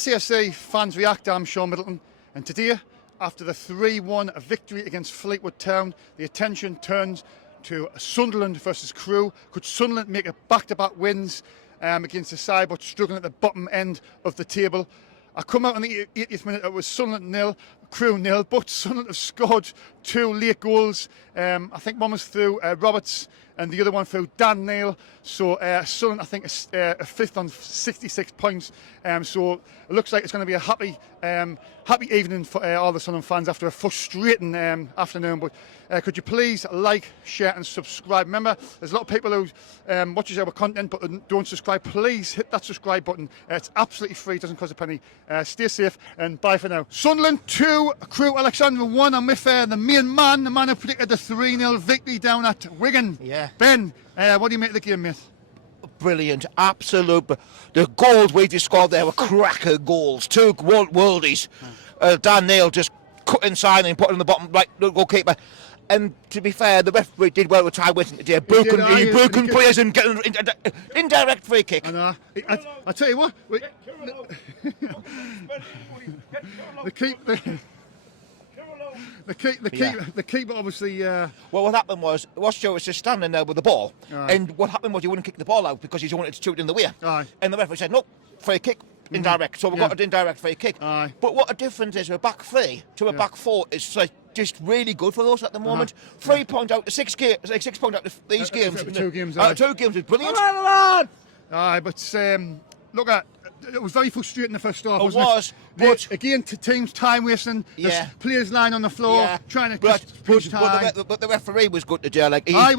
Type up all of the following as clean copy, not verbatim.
SHAUN Fans React, I'm Shaun Middleton, and today, after the 3-1 victory against Fleetwood Town, the attention turns to Sunderland versus Crewe. Could Sunderland make it back-to-back wins against a side but struggling at the bottom end of the table? I come out in the 80th minute, it was Sunderland 0, Crewe 0, but Sunderland have scored 2 late goals. I think one was through Roberts and the other one through Dan Neil. So Sunderland, I think, is fifth on 66 points. So it looks like it's going to be a happy evening for all the Sunderland fans after a frustrating afternoon. But could you please like, share and subscribe? Remember, there's a lot of people who watches our content but don't subscribe. Please hit that subscribe button. It's absolutely free, it doesn't cost a penny. Stay safe and bye for now. Sunderland 2, Crewe Alexandra 1. I'm with the main man, the man who predicted the 3-0 victory down at Wigan. Yeah. Ben, what do you make of the game, mate? Brilliant, absolute. The goals we just scored there were cracker goals. 2 worldies. Dan Neil just cut inside and put it in the bottom right goalkeeper. And to be fair, the referee did well with try waiting today. Broken players and getting indirect free kick. And I tell you what, the keeper obviously. Well, what happened was Joe was just standing there with the ball, and what happened was he wouldn't kick the ball out because he wanted to shoot it in the way. And the referee said, "No, free kick." Indirect, so we've got an indirect free kick. But what a difference is a back 3 to a back 4 is like just really good for us at the moment. 3 points out of 6 games, like 6 points out of these games. 2 games. 2 games is brilliant. But look at. It was very frustrating the first half. It was. But again, teams time wasting. Players lying on the floor trying to push time. But the referee was good today. Like he had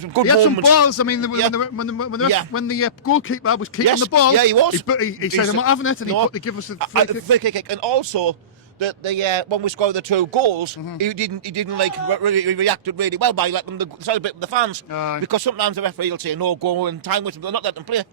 some good some balls. I mean, when the goalkeeper was keeping the ball, he was. He said, "I'm not having it," and he gave us a free kick. And also, when we scored the 2 goals, he didn't like reacted really well by letting them celebrate with the fans because sometimes the referee will say no go and time with them, they'll not let them play.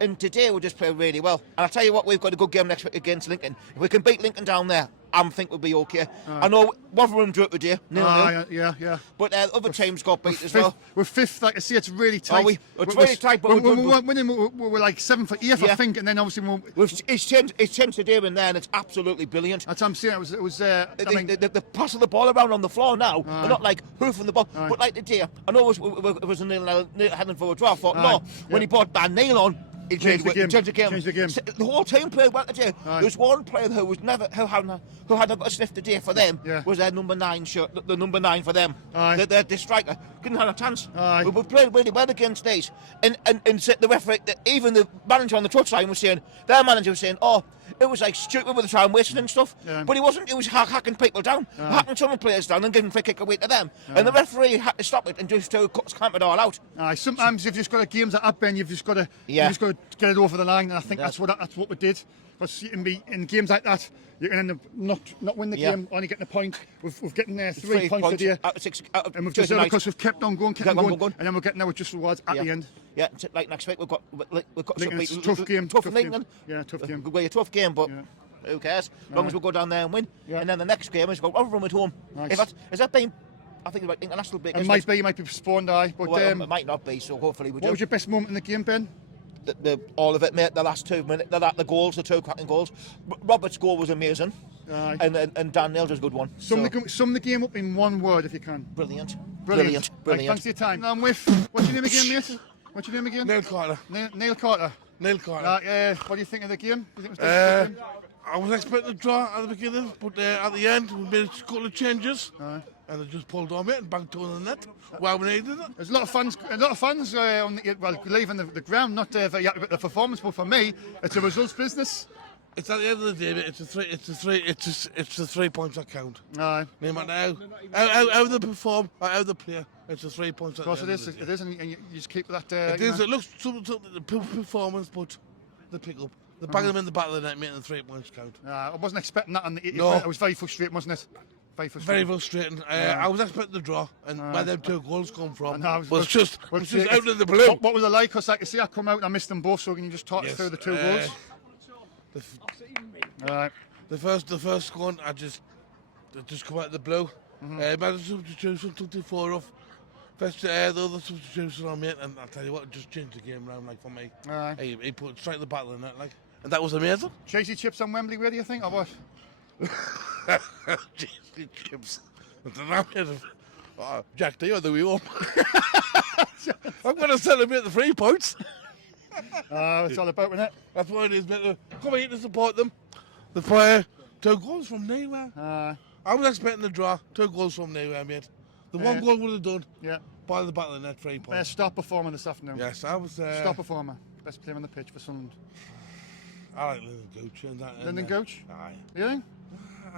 And today we just played really well. And I tell you what, we've got a good game next week against Lincoln. If we can beat Lincoln down there, I think we'll be okay. I know Rotherham drew it today, 0-0. But other teams got beat as well. We're 5th, like I see, it's really tight. It's really tight, but we're winning. We're like 7th or 8th, I think, and then obviously it's changed today and there, and it's absolutely brilliant. That's what I'm saying. It was. The passing the ball around on the floor now. They're not like hoofing the ball, but like today. I know it was a nil heading for a draw. I thought when he brought Dan Neil on. He changed the game. The whole team played well today. There's one player who had a sniff today for them. Was their number 9 shirt, the number 9 for them. The striker couldn't have a chance. We played really well against these. And the referee, even the manager on the touchline was saying, "Oh, it was like stupid with the time wasting and stuff." But he wasn't. He was hacking people down, hacking some players down, and giving free kick away to them. And the referee had to stop it and just clamp it all out. Sometimes you've just got games like that, Ben. You've just got to get it over the line, and I think that's what we did. Because you can be in games like that, you can end up not win the game, only getting a point. We've getting 3 points today, and we've just because we've kept on going, and then we're getting our just rewards at the end. Yeah, like next week we've got Lincoln's tough game. Tough Lincoln. Yeah, tough game. We're a tough game, but who cares? As long as we go down there and win. And then the next game is we've got Rotherham at home. Has that been? I think it's like international break. It might be postponed, but it might not be. So hopefully we do. What was your best moment in the game, Ben? All of it, mate. The last 2 minutes, the goals, the 2 cracking goals. Robert's goal was amazing, and Dan Neil's was a good one. Sum the game up in one word, if you can. Brilliant. Right, thanks for your time. I'm with. What's your name again, mate? What's your name again? Neil Carter. Neil Carter. Neil Carter. What do you think of the game? I was expecting a draw at the beginning, but at the end we made a couple of changes. And they just pulled on it and banked on the net while we needed it. There's a lot of fans leaving the ground, not very happy with the performance, but for me, it's a results business. It's at the end of the day, it's the 3 points that count. No matter how they perform or how they play, it's the 3 points that count. Of course it is, and you just keep that. It is. It looks the performance, but they pick up. They bang them in the back of the net, making the 3 points count. I wasn't expecting that on the 80th minute. It was very frustrating, wasn't it? Very frustrating. I was expecting the draw, and where them 2 goals come from was just out of the blue. What was it like? Because like you see, I come out and I missed them both, so can you just talk us through the 2 goals? The first one, I just come out of the blue. Managed substitution, took the 4 off. First, the other substitution on me, and I tell you what, it just changed the game round, like for me. He put it straight at the back of the net, like. and that was amazing. Cheesy chips on Wembley, where do you think, or what? Cheesy chips. I don't know, mate. Oh, Jack D on the wheel. I'm going to celebrate the 3 points. It's all about, isn't it? That's what it is, mate. Come here to support them. The player, 2 goals from nowhere. I was expecting the draw, 2 goals from nowhere, mate. The 1 goal would have done. Yeah. By the back of the net, 3 points. Star performer this afternoon. Yes, I was. Star performer. Best player on the pitch for Sunderland. I like Lyndon Gooch. And that, Lyndon Gooch? Aye. You think?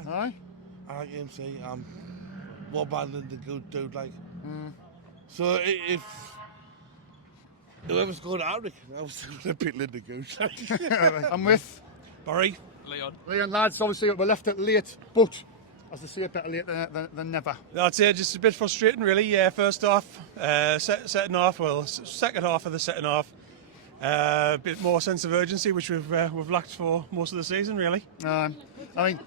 Aye. I like him, see. What bad Lyndon Gooch dude, like. So if whoever's going to Eric, I was going to pick Lyndon Gooch. I'm with Barry. Leon, lads, obviously we left it late, but as they say, better late than never. I'd say just a bit frustrating, really. Yeah, first half, second half, second half of the second half, a bit more sense of urgency, which we've lacked for most of the season, really. I mean,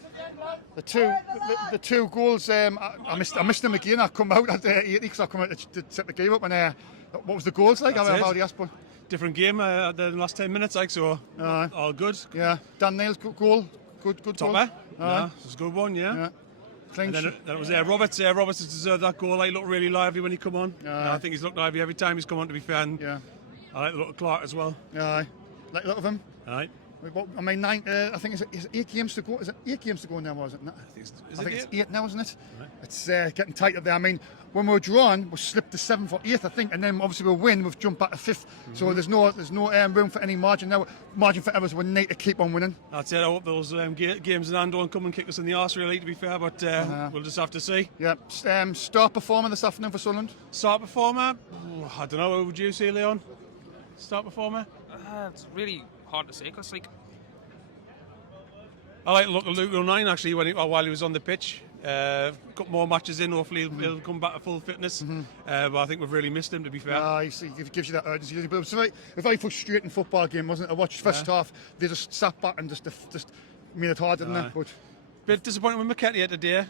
the two goals, I missed them again. I come out at 80 because I come out to set the game up. And what was the goals like? I've already asked, but different game the last 10 minutes, like, so all good. Yeah, Dan Neil's goal, good goal. Topper. Yeah, it was a good one. Yeah. And then it was Roberts. Roberts has deserved that goal. He looked really lively when he come on. I think he's looked lively every time he's come on, to be fair. And I like the look of Clark as well. Like a lot of him. Aye. I mean, I think it's 8 games to go. Is it 8 games to go now, or is it not? I think it's 8 now, isn't it? Right. It's getting tight up there. I mean, when we were drawn, we slipped to 7th or 8th, I think, and then obviously we win, we've jumped back to 5th. So there's no room for any margin now. Margin for errors, we need to keep on winning. I'd say I hope those games in hand don't come and kick us in the arse, really, to be fair, but we'll just have to see. Yeah. Star performer this afternoon for Sunderland? Star performer? I don't know, would you say, Leon? Star performer? It's really hard to say, because, like, I like the look of Luke O'Nien, actually, while he was on the pitch. Got more matches in, hopefully he'll come back to full fitness. But I think we've really missed him, to be fair. He gives you that urgency. But it was a very frustrating football game, wasn't it? I watched first half, they just sat back and just made it hard, didn't they? But bit disappointed with McKetty today.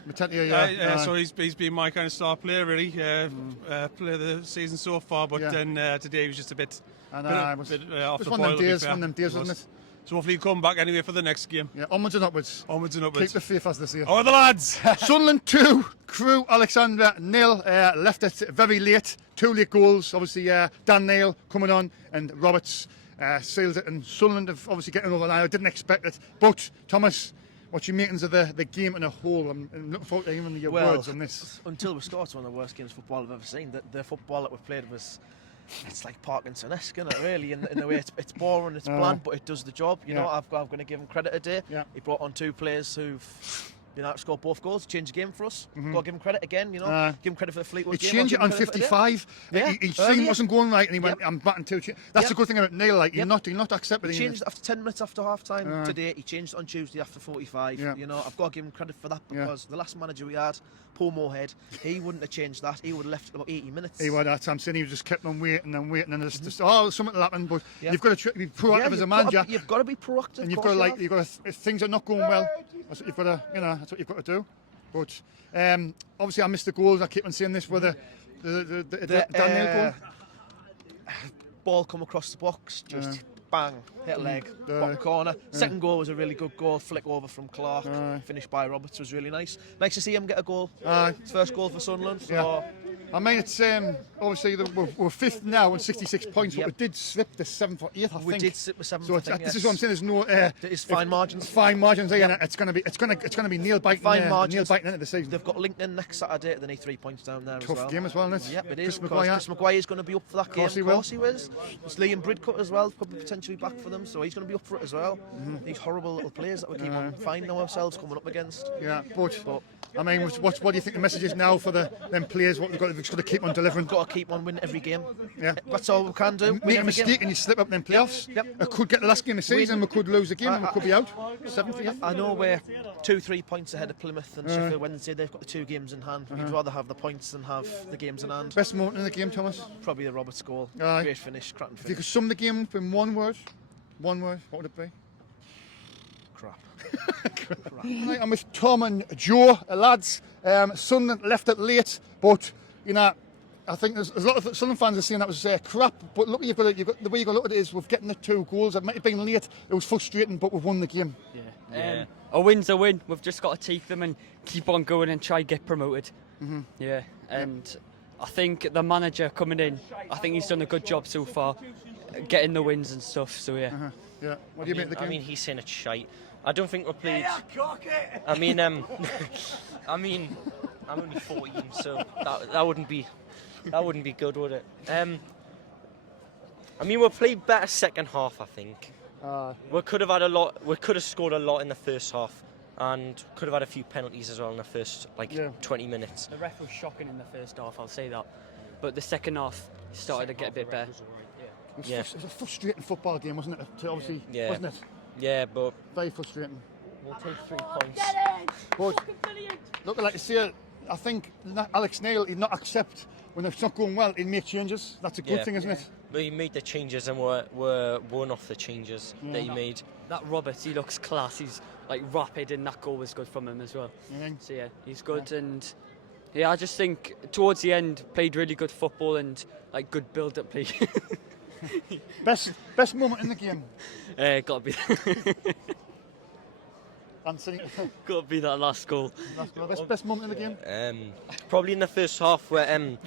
So he's been my kind of star player, really. Player of the season so far, but then today he was just a bit off the boil. It was one of them days, wasn't it? So hopefully he'll come back anyway for the next game. Yeah, onwards and upwards. Onwards and upwards. Keep the faith, as they say. Oh, the lads! Sunderland 2, Crewe, Alexandra 0. Left it very late. 2 late goals. Obviously, Dan Neil coming on and Roberts sealed it. And Sunderland have obviously getting over the line. I didn't expect it. But, Thomas, what's your makings of the game in a whole? I'm looking forward to hearing your words on this. Until we scored, it's one of the worst games of football I've ever seen. The football that we've played was... It's like Parkinson-esque, isn't it, really, in the way it's boring, it's bland, but it does the job. You know, I'm going to give him credit today. He brought on 2 players who've been able to score both goals, changed the game for us. Got to give him credit again, you know, give him credit for the Fleetwood game. He changed it on 55. He seen it wasn't going right, and he went, I'm batting 2. That's the good thing about Neil, like, you're not accepting it. He changed it after 10 minutes after half-time today. He changed it on Tuesday after 45. You know, I've got to give him credit for that, because the last manager we had, Paul Moorhead, he wouldn't have changed that. He would have left about 80 minutes. He would. I'm saying he just kept on waiting and waiting, and there's just something will happen. But you've got to be proactive as a manager. You've got to be proactive, and you've got to if things are not going well, that's what you've got to, that's what you've got to do. But obviously, I missed the goals. I keep on saying this. Were the Daniel goal? Ball come across the box, just bang, hit a leg, bottom corner. Second goal was a really good goal, flick over from Clark, finished by Roberts was really nice. Nice to see him get a goal. His first goal for Sunderland. So. I mean, it's obviously we're 5th now on 66 points, but we did slip to 7th or 8th, I think. We did slip to 7th. So this is what I'm saying. There's no. There's fine margins. Fine margins. And it's going to be nail biting. Fine margins. Nail biting into the season. They've got LinkedIn next Saturday. They need 3 points down there. Tough game as well, isn't it? Yep, it is. Chris Maguire is going to be up for that game. Of course he will. There's Liam Bridcut as well, probably potentially back for them, so he's going to be up for it as well. These horrible little players that we keep on finding ourselves coming up against. Yeah, but I mean, what do you think the message is now for them players? What they've got to keep on delivering. We've got to keep on winning every game. Yeah, that's all we can do. Make a mistake and you slip up in playoffs. Yep. It could get the last game of the season. We could lose the game and we could be out. 7th. I know we're 2-3 points ahead of Plymouth and Sheffield Wednesday. They've got the 2 games in hand. We'd rather have the points than have the games in hand. Best moment in the game, Thomas? Probably the Roberts goal. Great finish, cracking finish. If you could sum the game up in one word, what would it be? Crap. Right, I'm with Tom and Joe, lads. Sunderland left it late, but I think there's a lot of Sunderland fans are saying that was crap, but look, you've got the way you got to look at it is we've getting the 2 goals. It might have been late, it was frustrating, but we've won the game. Yeah. A win's a win. We've just got to take them and keep on going and try get promoted. Yeah, and I think the manager coming in, I think he's done a good job so far, getting the wins and stuff. So yeah. Yeah. What do you make of the game? I mean, he's saying it's shite. I don't think we're played. I mean, I'm only 14, so that wouldn't be good, would it? I mean, we played better second half, I think. We could have had a lot. We could have scored a lot in the first half, and could have had a few penalties as well in the first 20 minutes. The ref was shocking in the first half, I'll say that, but the second half started to get a bit better. It was a frustrating football game, wasn't it? Obviously, wasn't it? Yeah, but very frustrating. We'll take 3 points. But look, like you say, I think Alex Neil did not accept when it's not going well. He'll make changes. That's a good thing, isn't it? But he made the changes, and we're one off the changes that he made. That Roberts, he looks class. He's like rapid, and that goal was good from him as well. So yeah, he's good, and yeah, I just think towards the end played really good football and like good build-up play. Best moment in the game. Gotta be. Anthony. Gotta be that last goal. Best moment in the game. Probably in the first half where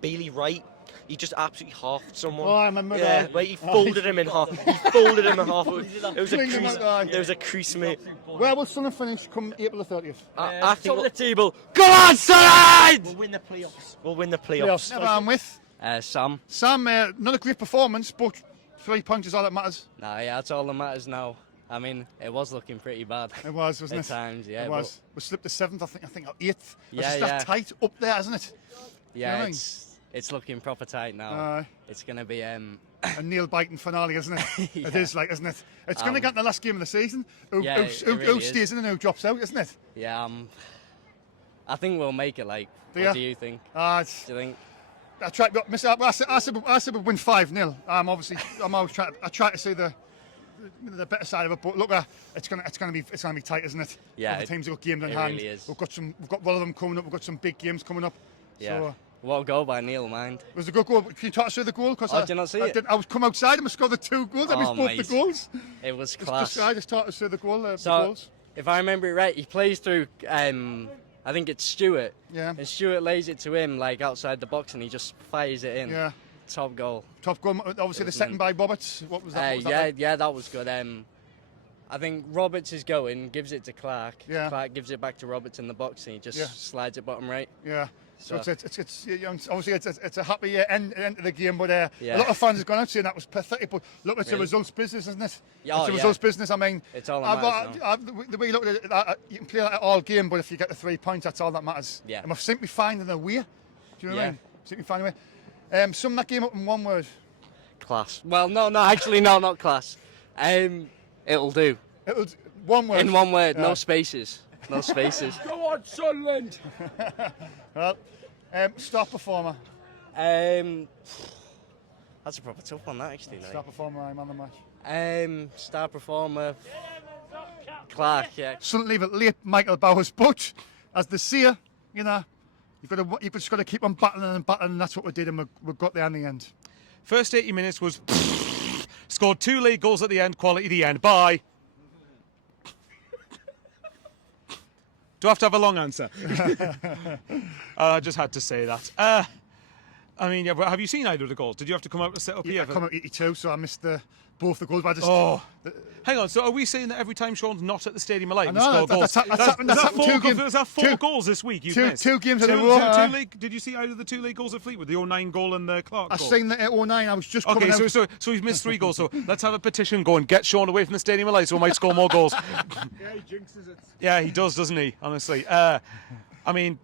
Bailey Wright, he just absolutely halved someone. Oh, I remember that. Yeah, where he folded him in half. He folded him in half. It was a crease. There was a crease, mate. Where will Sunderland finish come April the 30th? I think on the table. Go on, Sunderland! We'll win the playoffs. We'll win the playoffs. Never I'm with. Sam. Sam, not a great performance, but 3 points is all that matters. Nah, yeah, that's all that matters now. I mean, it was looking pretty bad. It was, wasn't it? At times, yeah. It was. We slipped to 7th, I think, or 8th. Yeah, it's that tight up there, isn't it? Yeah, you know it's looking proper tight now. It's going to be a nail-biting finale, isn't it? Yeah. It is, isn't it? It's going to get in the last game of the season. Who stays in and who drops out, isn't it? Yeah, I think we'll make it. What do you think? Do you think? I said we'd win 5-0. I'm always trying to see the better side of it, but look, it's gonna be tight, isn't it? Yeah, the teams have got games in it hand. really is. We've got one of them coming up. We've got some big games coming up. Yeah. So, what a goal by Neil, mind. It was a good goal. Can you talk us through the goal? Did you not see it? I was come outside and we scored the 2 goals. I missed both the goals. It was class. Just talk us through the goal. The so, goals. If I remember it right, he plays through. I think it's Stewart. Yeah. And Stewart lays it to him outside the box, and he just fires it in. Yeah. Top goal. Top goal. Obviously the second by Roberts. What was that? That was good. I think Roberts is going, gives it to Clark. Yeah. Clark gives it back to Roberts in the box, and he just slides it bottom right. Yeah. So it's obviously it's a happy end to the game, but a yeah. lot of fans have gone out saying that was pathetic. But look, it's a results business, isn't it? Yeah, it's a results business. I mean, it's all that matters. The way you look at it, you can play that all game, but if you get the 3 points, that's all that matters. Yeah. And we're simply finding a way. Do you know what I mean? Simply finding a way. Sum that game up in one word. Class. Well, no, actually, no, not class. It'll do. One word. In one word, no spaces. No spaces. Go on, Sunderland! Well, star performer. That's a proper tough one, that actually. Star performer, I'm on the match. Star performer. Clark, yeah. Shouldn't leave it late, Michael Bowers, but as the seer, you've just got to keep on battling, and that's what we did, and we got there in the end. First 80 minutes was scored 2 late goals at the end, quality the end. Bye. Do I have to have a long answer? I just had to say that. I mean, have you seen either of the goals? Did you have to come out to set up here? I come out 82, so I missed both the goals. But hang on. So are we saying that every time Sean's not at the Stadium of Light and score goals? That's happened 2 games. Is that 4 goals this week you've missed? 2 games in a row. Did you see either the 2 late goals at Fleetwood, the 09 goal and the Clark goal? I've seen the 09. I was just coming out. So he's missed 3 goals. So let's have a petition going. Get Sean away from the Stadium of Light so he might score more goals. Yeah, he jinxes it. Yeah, he does, doesn't he? Honestly. I mean,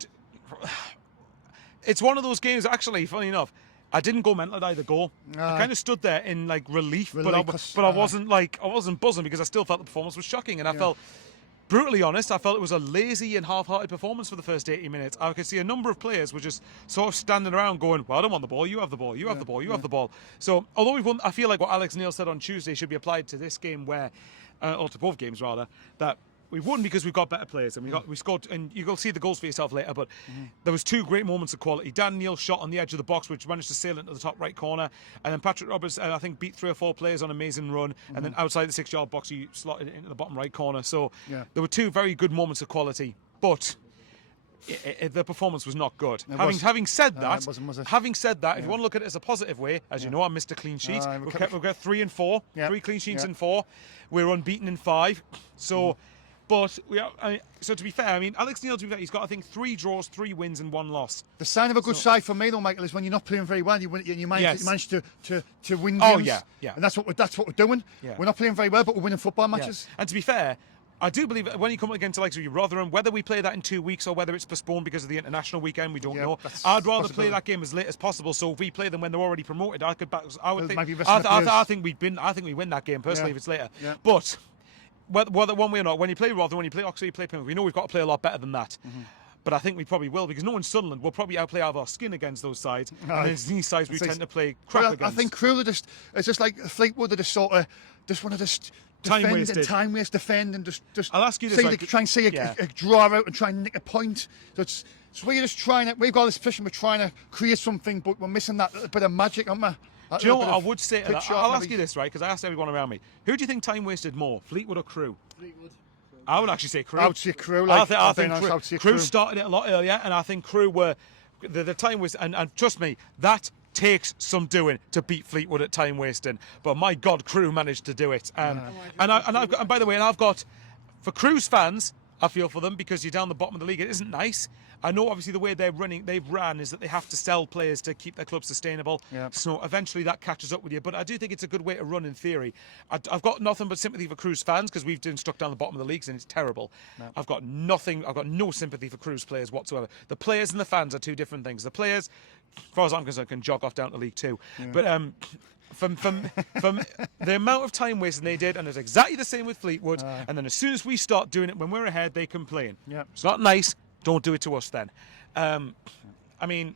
it's one of those games, actually, funny enough, I didn't go mental at either goal. I kind of stood there in relief, but I wasn't buzzing because I still felt the performance was shocking, and I felt, brutally honest, I felt it was a lazy and half-hearted performance for the first 80 minutes. I could see a number of players were just sort of standing around going, well, I don't want the ball, you have the ball, you have the ball, you have the ball. So although we've won, I feel like what Alex Neil said on Tuesday should be applied to this game where, or to both games rather, that We won because we've got better players, and we scored, and you'll see the goals for yourself later. But there was 2 great moments of quality. Dan Neil shot on the edge of the box, which managed to sail into the top right corner, and then Patrick Roberts, I think, beat 3 or 4 players on an amazing run, and then outside the 6-yard box, he slotted it into the bottom right corner. So there were 2 very good moments of quality, but the performance was not good. Having said that, if you want to look at it as a positive way, as you know, I missed a clean sheet. We've got 3 and 4, 3 clean sheets in 4. We're unbeaten in 5. So, but so to be fair, I mean, Alex Neil, to be fair, he's got, I think, 3 draws, 3 wins, and 1 loss. The sign of a good side for me, though, Michael, is when you're not playing very well, you manage to win games. Oh yeah. And that's what we're doing. Yeah. We're not playing very well, but we're winning football matches. And to be fair, I do believe that when you come against the likes of Rotherham, whether we play that in 2 weeks or whether it's postponed because of the international weekend, we don't know. I'd rather play that game as late as possible. So if we play them when they're already promoted, I think we win that game personally if it's later. Yeah. But whether one way or not, when you play Rotherham, when you play Oxford, you play Plymouth, we know we've got to play a lot better than that. But I think we probably will, because knowing Sunderland, we'll probably outplay out of our skin against those sides. And it's these sides we tend to play crap against. I think Crewe it's just like Fleetwood, they just sort of just want to time waste, defend, and just I'll ask you this, try and see a draw out and try and nick a point. So we're just trying to, we've got this position, we're trying to create something, but we're missing that little bit of magic, aren't we? Do you know what I would say to that? I'll ask you this, right, because I asked everyone around me. Who do you think time wasted more, Fleetwood or Crewe? Fleetwood. I would actually say Crewe. I would say Crewe. I think Crewe started it a lot earlier, and I think Crewe were the time was, and trust me, that takes some doing to beat Fleetwood at time wasting. But my God, Crewe managed to do it. And by the way, I've got, for Crewe's fans, I feel for them, because you're down the bottom of the league. It isn't nice. I know obviously the way they've ran is that they have to sell players to keep their club sustainable. Yep. So eventually that catches up with you. But I do think it's a good way to run in theory. I've got nothing but sympathy for Crewe's fans, because we've been stuck down the bottom of the leagues and it's terrible. Yep. I've got no sympathy for Crewe's players whatsoever. The players and the fans are 2 different things. The players, as far as I'm concerned, can jog off down to League 2. Yeah. But from the amount of time wasting they did, and it's exactly the same with Fleetwood. And then as soon as we start doing it when we're ahead, they complain. Yep. It's not nice. Don't do it to us then. I mean,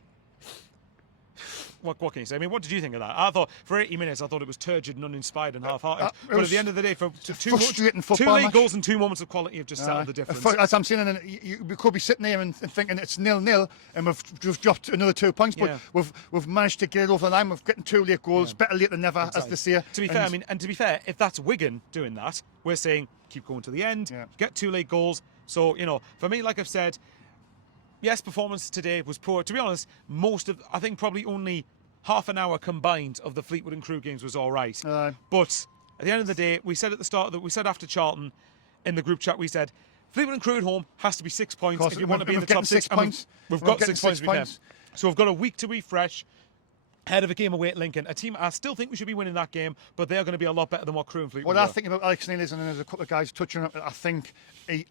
what can you say? I mean, what did you think of that? I thought for 80 minutes, I thought it was turgid and uninspired and half-hearted. But at the end of the day, for 2 late goals and 2 moments of quality have just settled the difference. As I'm saying, we could be sitting there and thinking it's 0-0, and we've dropped another 2 points. But we've managed to get it over the line. We've gotten 2 late goals. Better late than never, as they say. To be fair, I mean, and to be fair, if that's Wigan doing that, we're saying keep going to the end, get 2 late goals. So for me, like I've said, yes, performance today was poor. To be honest, I think probably only half an hour combined of the Fleetwood and Crewe games was all right. But at the end of the day, we said at the start that we said after Charlton in the group chat, we said Fleetwood and Crewe at home has to be 6 points if you want to be in the top 6 points. We've got 6 points. So we've got a week to refresh. Ahead of a game away at Lincoln, a team I still think we should be winning that game, but they're going to be a lot better than what Crewe and Fleetwood were. What I think about Alex Neil is, and there's a couple of guys touching on it, I think,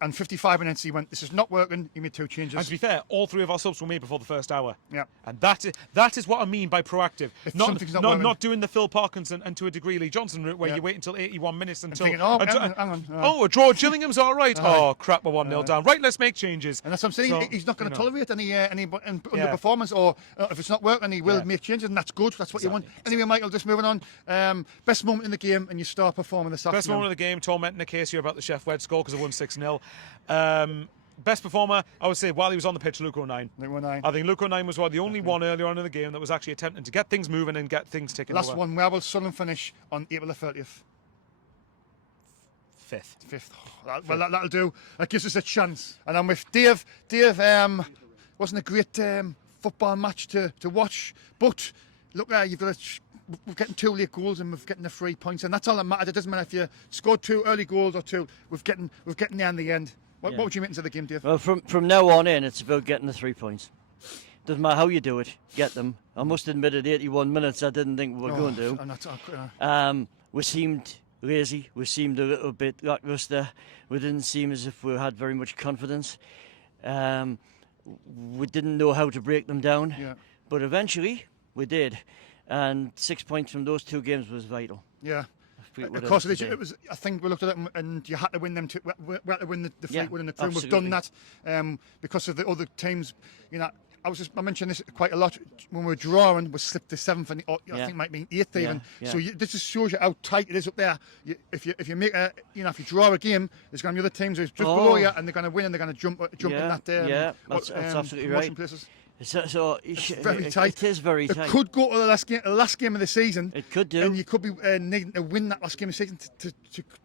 and 55 minutes he went, this is not working, he made 2 changes. And to be fair, all 3 of our subs were made before the first hour. Yeah. And that is what I mean by proactive. Not doing the Phil Parkinson and to a degree Lee Johnson route where you wait until 81 minutes until... Thinking, hang on. A draw, Gillingham's all right. Oh, crap, we're 1-0 down. Right, let's make changes. And that's what I'm saying, he's not going to tolerate any underperformance, or if it's not working, he will make changes, and that's good, that's what you want. Anyway, Michael, just moving on. Best moment in the game, and you start performing this afternoon. Best moment of the game, tormenting Acacia about the Chef Wedge score because I won 6-0. Best performer, I would say, while he was on the pitch, Luke O'Nien. I think Luke O'Nien was the only one earlier on in the game that was actually attempting to get things moving and get things ticking over. Last one, where will Sunderland finish on April the 30th? 5th. Well, that'll do. That gives us a chance. And I'm with Dave. Dave, wasn't a great football match to watch, but look, you've got we're getting 2 late goals and we're getting the 3 points, and that's all that matters. It doesn't matter if you scored 2 early goals or 2. We're getting there in the end. What would you make into the game, Dave? Well, from now on in, it's about getting the 3 points. Doesn't matter how you do it, get them. I must admit, at 81 minutes, I didn't think we were going to. We seemed lazy. We seemed a little bit lackluster. We didn't seem as if we had very much confidence. We didn't know how to break them down. Yeah. But eventually, we did. And 6 points from those 2 games was vital. Yeah. Of course, it was. I think we looked at it, and you had to win them. We had to win the Fleetwood and the Crewe. We've done that because of the other teams. I mentioned this quite a lot when we were drawing. We slipped to 7th, and I think it might be 8th even. Yeah. So this just shows you how tight it is up there. If you make if you draw a game, there's going to be other teams who's just below you, and they're going to win, and they're going to jump in that. That's absolutely right. Places. So it's very tight. It is very tight. It could go to the last game of the season. It could do. And you could be needing to win that last game of the season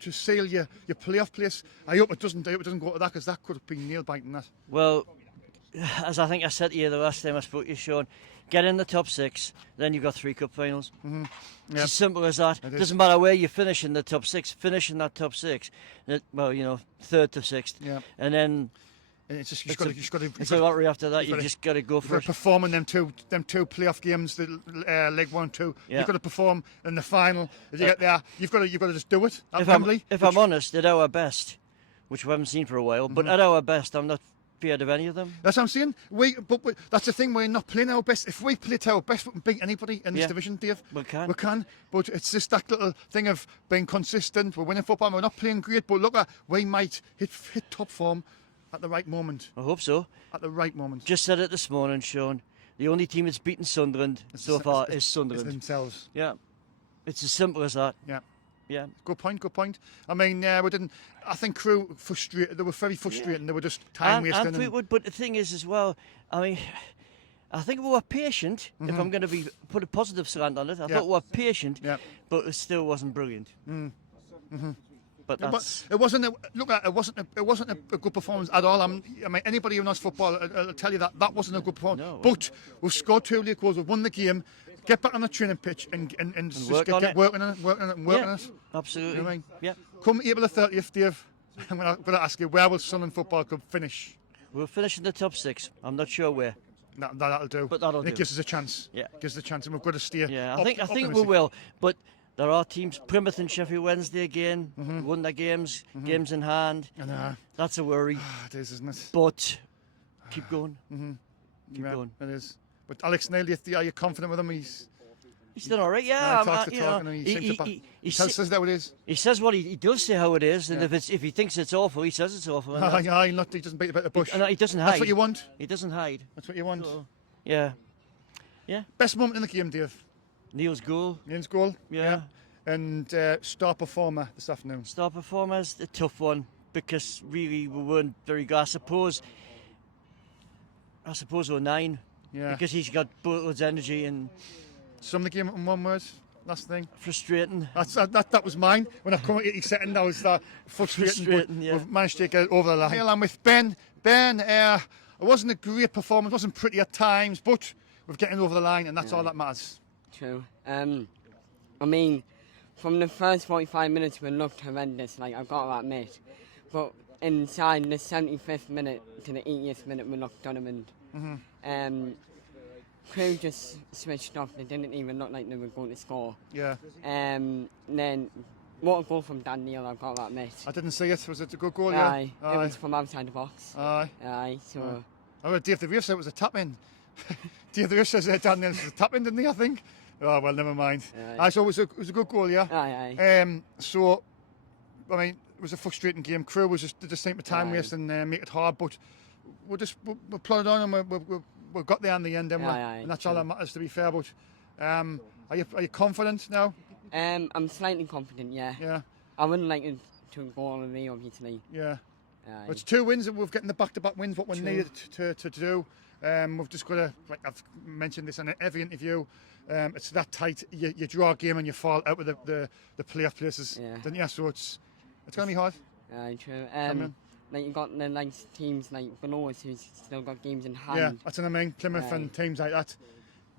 to seal your playoff place. I hope it doesn't. I hope it doesn't go to that, because that could have been nail biting. That. Well, as I think I said to you the last time I spoke to you, Sean, get in the top 6, then you've got 3 cup finals. Mm-hmm. It's as simple as that. It doesn't matter where you finish in the top 6. Finish in that top 6. Well, 3rd to 6th. Yeah. And then. It's just you've got to. It's a lottery after that. You just got to go for it. Perform in them two playoff games, the League 1, 2. Yeah. You've got to perform in the final. If you get there, you've got to just do it. If I'm honest, at our best, which we haven't seen for a while, but at our best, I'm not feared of any of them. That's what I'm saying. But that's the thing. We're not playing our best. If we play to our best, we can beat anybody in this division, Dave. We can. We can. But it's just that little thing of being consistent. We're winning football. We're not playing great, but look, we might hit top form at the right moment. I hope so. At the right moment. Just said it this morning, Sean. The only team that's beaten Sunderland so far is Sunderland. It's themselves. Yeah. It's as simple as that. Yeah. Yeah. Good point. I mean, we didn't. I think Crewe frustrated. They were very frustrating. They were just time wasting. And Fleetwood, but the thing is as well, I mean, I think we were patient. If I'm going to put a positive slant on it, I thought we were patient, but it still wasn't brilliant. But that's... It wasn't. It wasn't a good performance at all. I mean, anybody who knows football, will tell you that wasn't a good performance. No, but we've scored 2 late goals. We've won the game. Get back on the training pitch and just get working on it. Absolutely. You know what I mean? Yeah. Come April the 30th, Dave. I'm going to ask you, where will Sunderland Football Club finish? We'll finish in the top 6. I'm not sure where. That'll do. But that'll do. It gives us a chance. Yeah. Gives us a chance, and we've got to steer. Yeah, I think we will. But there are teams, Plymouth and Sheffield Wednesday again, won their games, games in hand. That's a worry. It is, isn't it? But keep going. Keep going. It is. But Alex Neil, are you confident with him? He's done all right, yeah. He tells us how it is. He says what he does say how it is, and if he thinks it's awful, he says it's awful. He doesn't beat about the bush. He doesn't hide. That's what you want. He doesn't hide. That's what you want. So, yeah. Best moment in the game, Dave? Neil's goal. Yeah. And star performer this afternoon. Star performer's a tough one, because really we weren't very good. I suppose we were 9. Yeah. Because he's got boatloads of energy and... Sum the game up in one word. Last thing. Frustrating. That was mine. When I come at 82nd, I was frustrating. Yeah. We've managed to get it over the line. I'm with Ben. Ben, it wasn't a great performance. It wasn't pretty at times, but we're getting over the line, and that's all that matters. True. I mean, from the first 45 minutes, we looked horrendous. I've got to admit, but inside the 75th minute to the 80th minute, we looked dominant. Crewe just switched off. They didn't even look like they were going to score. Yeah. Then what a goal from Dan Neil, I've got to admit. I didn't see it. Was it a good goal? Aye. It was from outside the box. Aye. So. Oh, Dave the Reef said it was a tap in. Dave the Reef says Dan Neil was a tap in, didn't he? I think. Oh well, never mind. So it was a good goal, yeah. Aye. So, I mean, it was a frustrating game. Crewe was just seem to time waste and make it hard, but we plodded on and we got there in the end, and that's all that matters, to be fair. But are you confident now? I'm slightly confident, yeah. Yeah. I wouldn't like it to go all the way, obviously. Yeah. It's 2 wins, and we've getting the back-to-back wins, what we needed to do. We've just got to, like I've mentioned this in every interview, it's that tight. You draw a game and you fall out with the playoff places, don't you? So it's going to be hard. True. You've got the teams below us who's still got games in hand. Yeah, that's what I mean. Plymouth and teams like that.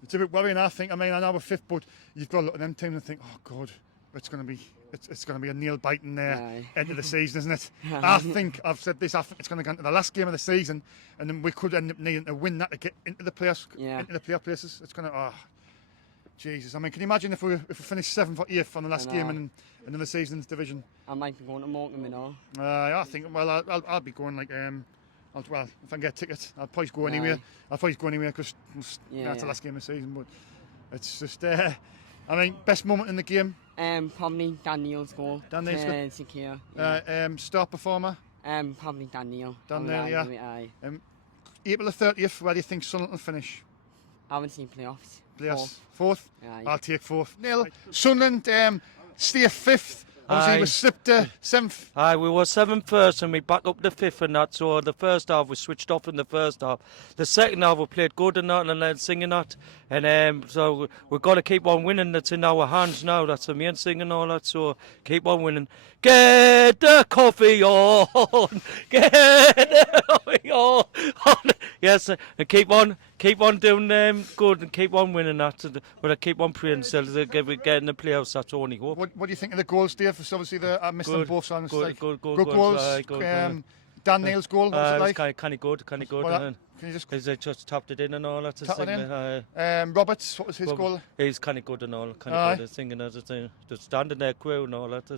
It's a bit worrying, I think. I mean, I know we're 5th, but you've got to look at them teams and think, oh God, it's going to be a nail biting end of the season, isn't it? I think I've said this. I think it's going to go into the last game of the season, and then we could end up needing to win that to get into the playoffs, into the playoff places. It's going to. Jesus, I mean, can you imagine if we finish 7th or 8th on the last game and in the season's division? I might be going to Morecambe, you know. I think, well, I'll be going if I can get tickets, I'll probably go anywhere. I'll probably go anywhere because that's the last game of the season. But it's just, I mean, best moment in the game? Probably Dan Neil's goal. Dan Neil's goal. Secure. Star performer? Probably Dan Neil. Dan Neil, yeah. April the 30th, where do you think Sunderland will finish? I haven't seen playoffs. Playoffs? Fourth? Aye. I'll take fourth. Neil, Sunderland stay fifth. Obviously, we slipped to seventh. Aye, we were seventh first and we back up to fifth and that. So the first half we switched off in the first half. The second half we played good and that and then singing that. And so we've got to keep on winning. That's in our hands now. That's the main thing and all that. So keep on winning. Get the coffee on. Get the coffee on. Yes, and keep on doing good and keep on winning that. But I keep on praying so that we get in the playoffs. That's only hope. What do you think of the goals, Dave? Obviously, I missed them both. So good goals. Dan Neil's goal. What was it like? Kind of good. Can you just tapped it in and all that. Tapped it in. Roberts, what was his goal? He's kind of good and all. Kind of good. Singing as a thing. Just standing there, Crewe and all that.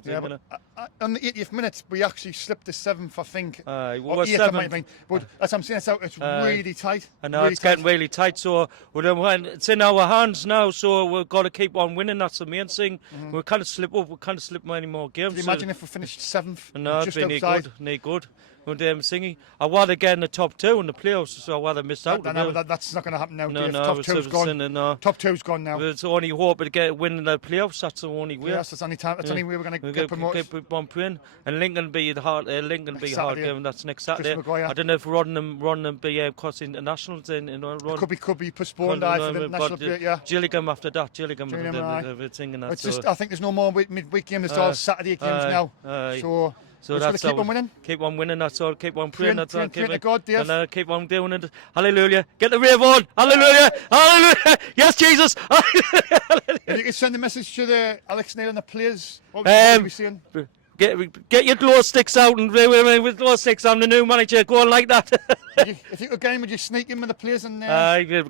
On the 80th minute, we actually slipped to seventh, I think. We or were eighth, seventh. But as I'm saying, it's really tight. I know it's getting really tight. So it's in our hands now. So we've got to keep on winning. That's the main thing. We kind of slip up. We can't slip many more games. Can you imagine if we finished seventh? No, just it'd be outside? no good. When singing, I'd rather get in the top two in the playoffs, so I'd rather miss out. That's not going to happen now. No, top two's gone. Top two's gone now. It's only hope to get win in the playoffs. That's the only way. Yes, that's the only time. That's the only way we're going to get promoted. Keep on playing, and Lincoln be the hard. Lincoln be a hard game. That's next Saturday. I don't know if Roddenham be cause internationals in. Could be postponed. For the national break. Yeah. Gillingham after that. Gillingham. It's just I think there's no more midweek games. It's all Saturday games now. So that's keep on winning. Keep on winning. That's all. Keep on praying. That's all. Keep to God, Dave. And keep on doing it. Hallelujah. Get the rave on. Hallelujah. Hallelujah. Yes, Jesus. If you could send a message to the Alexandra and the players, what would you be saying? Get your glow sticks out and with glow sticks. I'm the new manager. Go on like that. If you could get him, would you sneak him with the players and?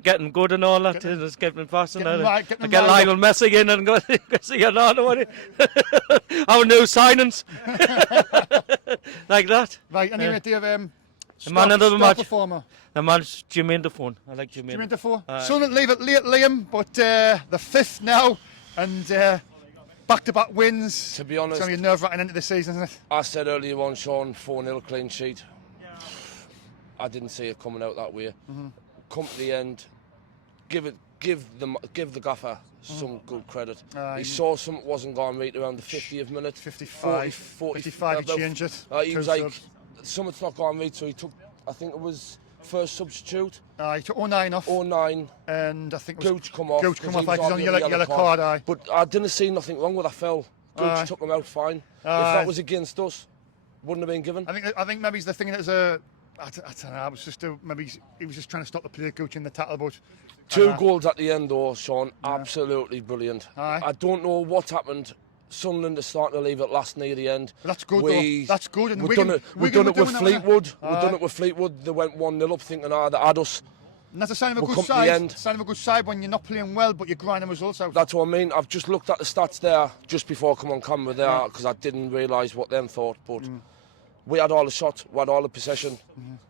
Get them good and all that. Just get them fast and get Lionel Messi in and go see another one. Our new signings. Like that. Right. Anyway, do you have the man of the match? Performer. The man's Jermaine Defoe. I like Jermaine Defoe. Sunderland leave it late, Liam, but the fifth now and. Back-to-back wins. To be honest, it's going to be nerve-wracking into the season, isn't it? I said earlier on, Sean, 4-0 clean sheet. I didn't see it coming out that way. Come to the end, give the gaffer some good credit. He saw something wasn't going right around the 50th minute. 55. He changed it. He was like, something's not going right, so he took, I think it was first substitute. He took 09 off. 09. And I think it was Gooch come off. Gooch come off, like he's on yellow card. But I didn't see nothing wrong with that foul. Gooch took him out fine. If that was against us, wouldn't have been given. I think maybe the thing that was I don't know. It was just maybe he was just trying to stop the player Gooch in the tackle, but. 2 goals at the end though, Sean. Absolutely brilliant. I don't know what happened. Sunderland are starting to leave it last near the end. But that's good though. That's good. And we've done it with Fleetwood. We've done it with Fleetwood. They went 1-0 up thinking, they had us. And that's a sign of a good side. It's a sign of a good side when you're not playing well, but you're grinding results out. That's what I mean. I've just looked at the stats there just before I come on camera there because I didn't realise what them thought. But we had all the shots, we had all the possession,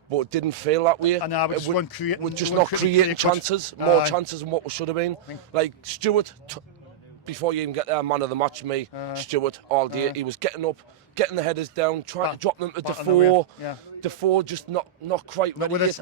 but it didn't feel that way. And we're just not creating chances, more chances than what we should have been. Like Stewart. Before you even get there, man of the match, Stewart, all day. He was getting up, getting the headers down, trying to drop them to Defoe. Defoe just not quite ready yet.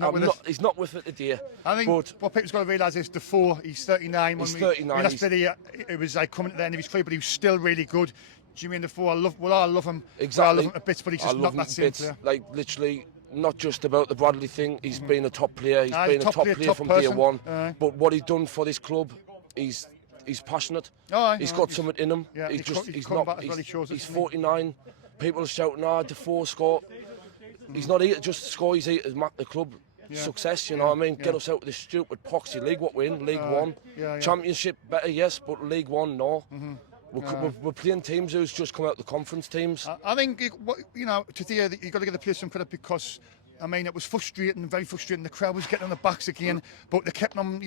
He's not with it today. I think what people's got to realise is Defoe, he's 39. He's 39. It was like coming to the end of his career, but he was still really good. Jermaine Defoe, I love him. Exactly. I love him a bit, but he's just not that same player. Like literally, not just about the Bradley thing. He's been a top player. He's been a top player from day one. But what he's done for this club, he's passionate. He's got something in him. Yeah, he's 49. People are shouting, Defoe score. He's not here to just score, he's here to make the club success, you know what I mean? Get us out of this stupid poxy league, what we're in, League One. Championship, better, yes, but League One, no. We're playing teams who's just come out the conference teams. I think, today you've got to give the players some credit because I mean, it was frustrating, very frustrating. The crowd was getting on the backs again, but they kept on,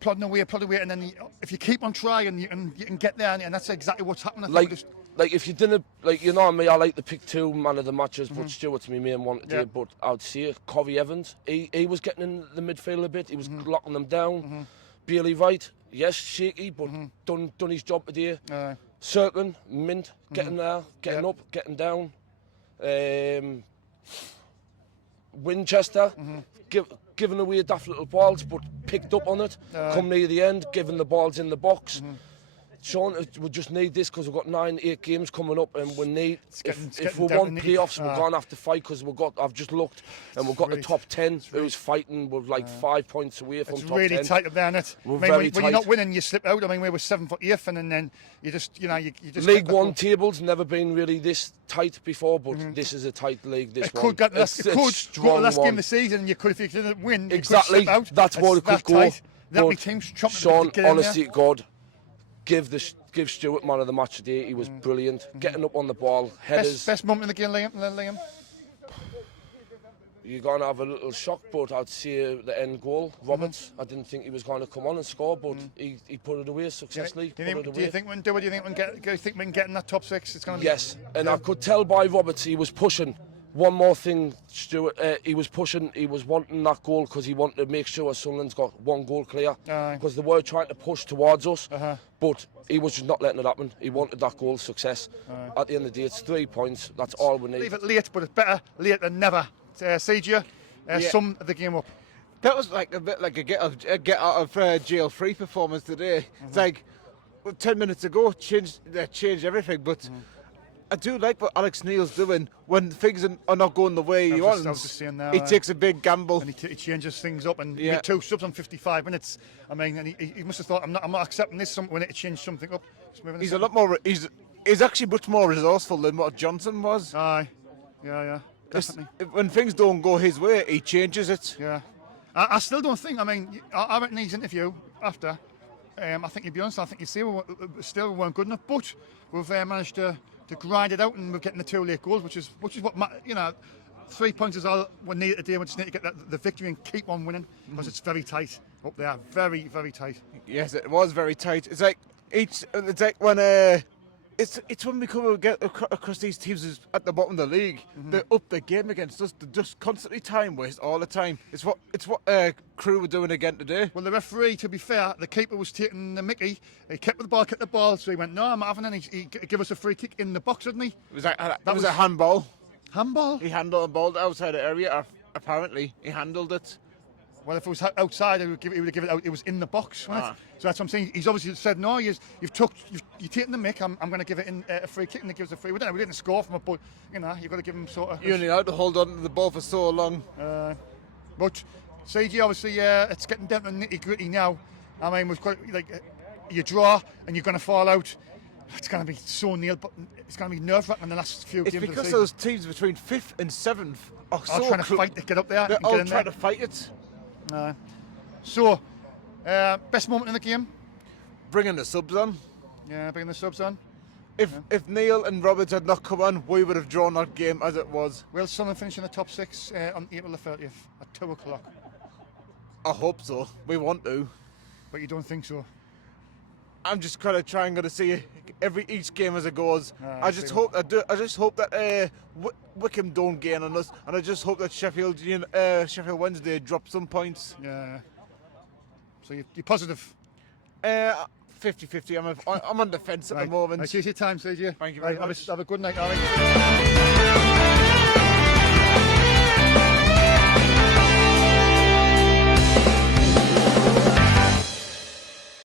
plodding away, and then if you keep on trying, you can get there, and that's exactly what's happening. Like if you didn't, you know me, I like to pick 2 man of the matches, but Stewart's my main one today. But I'd say Corey Evans, he was getting in the midfield a bit, he was locking them down. Bailey Wright, yes, shaky, but done his job today. Circling, mint, getting there, getting up, getting down. Winchester, giving away daft little balls, but picked up on it. Come near the end, giving the balls in the box. Sean, we just need this because we've got 9-8 games coming up, and we need. If we want playoffs, we're going to have to fight because I've just looked, and we've got the top 10 who's fighting. We're like 5 points away from top 10. It's really tight up there, isn't it? When you're not winning, you slip out. I mean, we were 7th or 8th, and then you just, you just. League One table's never been really this tight before, but this is a tight league. This one. It could go to the last game of the season, and you could, if you didn't win, exactly. You could slip out. That's what it could go. Tight. That many teams Sean, honestly, God. Give Stewart man of the match today. He was brilliant, getting up on the ball, headers. Best moment in the game, Liam? You're going to have a little shock, but I'd say the end goal, Roberts. I didn't think he was going to come on and score, but he put it away successfully. Do you think we can get in that top 6? It's going to yes, and I could tell by Roberts he was pushing. One more thing, Stuart, he was pushing, he was wanting that goal because he wanted to make sure Sunderland's got 1 goal clear, because they were trying to push towards us, but he was just not letting it happen. He wanted that goal success. At the end of the day, it's 3 points, that's all we need. Leave it late, but it's better late than never. CJ, sum the game up. That was like a bit like a get out of jail free performance today. It's like 10 minutes ago, changed everything, but I do like what Alex Neil's doing when things are not going the way he wants. He takes a big gamble. And he changes things up, and with 2 subs on 55 minutes. I mean, and he must have thought, I'm not accepting this. We need to change something up. He's a lot more. He's actually much more resourceful than what Johnson was. Aye, yeah, definitely. When things don't go his way, he changes it. Yeah, I still don't think. I mean, I reckon his interview after. I think he'd be honest. I think he'd say we still weren't good enough, but we've managed to grind it out, and we're getting the 2 late goals, which is what 3 points is all we need today. We just need to get the victory and keep on winning, because it's very tight up there, very, very tight. Yes, it was very tight. It's like when it's when we come and get across these teams at the bottom of the league, they up the game against us. They're just constantly time waste all the time. It's what Crewe were doing again today. Well, the referee, to be fair, the keeper was taking the mickey. He kept the ball, so he went, no, I'm not having any. He gave us a free kick in the box, didn't he? It was that was a handball. Handball? He handled the ball outside the area. Apparently, he handled it. Well, if it was outside, he would have given it out. It was in the box, wasn't it? So that's what I'm saying. He's obviously said, no, you've taken the mick. I'm going to give it in a free kick, and he gives a free. We didn't score from it, but you've got to give him sort of. You only had to hold on to the ball for so long. But CG, obviously, it's getting down to the nitty gritty now. I mean, we've got you draw, and you're going to fall out. It's going to be so near, but it's going to be nerve-wracking in the last few games of the season. It's because those teams between 5th and 7th are so trying to fight to get up there. They're all trying to fight it. So, best moment in the game? Bringing the subs on. Yeah, bringing the subs on. If Neil and Roberts had not come on, we would have drawn that game as it was. Will Sunderland finish in the top 6 on April the 30th at 2 o'clock? I hope so. We want to. But you don't think so? I'm just kind of trying to see each game as it goes. I just hope that Wickham don't gain on us, and I just hope that Sheffield Wednesday drop some points. Yeah. So you're positive? 50-50. I'm on the fence at the moment. Right, see your time, CJ. Thank you very much. Have a good night, Harry.